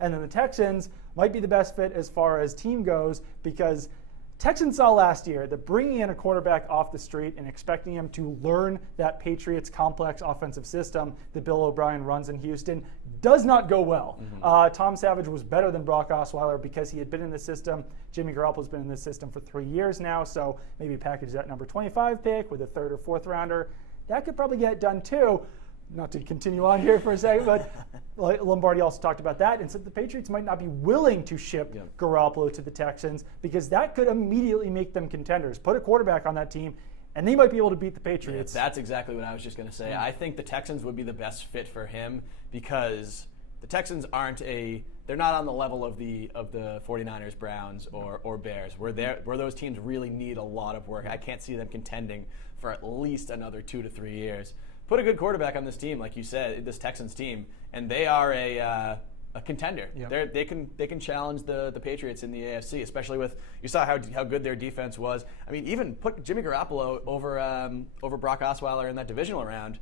And then the Texans might be the best fit as far as team goes because Texans saw last year that bringing in a quarterback off the street and expecting him to learn that Patriots complex offensive system that Bill O'Brien runs in Houston does not go well. Tom Savage was better than Brock Osweiler because he had been in the system. Jimmy Garoppolo's been in this system for 3 years now, so maybe package that number 25 pick with a third or fourth rounder. That could probably get it done too. Not to continue on here for a second, but Lombardi also talked about that and said the Patriots might not be willing to ship Garoppolo to the Texans because that could immediately make them contenders. Put a quarterback on that team, and they might be able to beat the Patriots. Yeah, that's exactly what I was just going to say. I think the Texans would be the best fit for him because the Texans they're not on the level of the 49ers, Browns, or Bears, where those teams really need a lot of work. I can't see them contending for at least another 2 to 3 years. Put a good quarterback on this team, like you said, this Texans team, and they are a contender. Yep. They can challenge the Patriots in the AFC, especially with you saw how good their defense was. I mean, even put Jimmy Garoppolo over Brock Osweiler in that divisional round.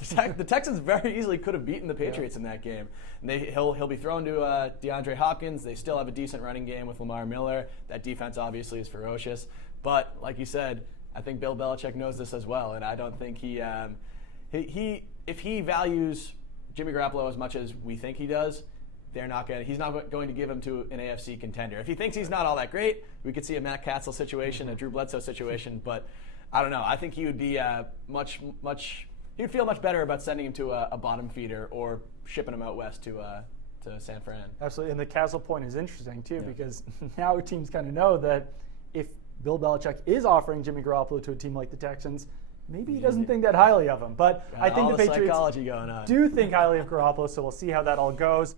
The Texans very easily could have beaten the Patriots in that game. And he'll be thrown to DeAndre Hopkins. They still have a decent running game with Lamar Miller. That defense obviously is ferocious, but like you said, I think Bill Belichick knows this as well, and I don't think if he values Jimmy Garoppolo as much as we think he does, he's not going to give him to an AFC contender. If he thinks he's not all that great, we could see a Matt Castle situation, a Drew Bledsoe situation, but I don't know. I think he would be he would feel much better about sending him to a bottom feeder or shipping him out west to San Fran. Absolutely, and the Castle point is interesting too because now teams kind of know that if Bill Belichick is offering Jimmy Garoppolo to a team like the Texans, maybe he doesn't think that highly of him. But I think the Patriots psychology going on. do think highly of Garoppolo, so we'll see how that all goes.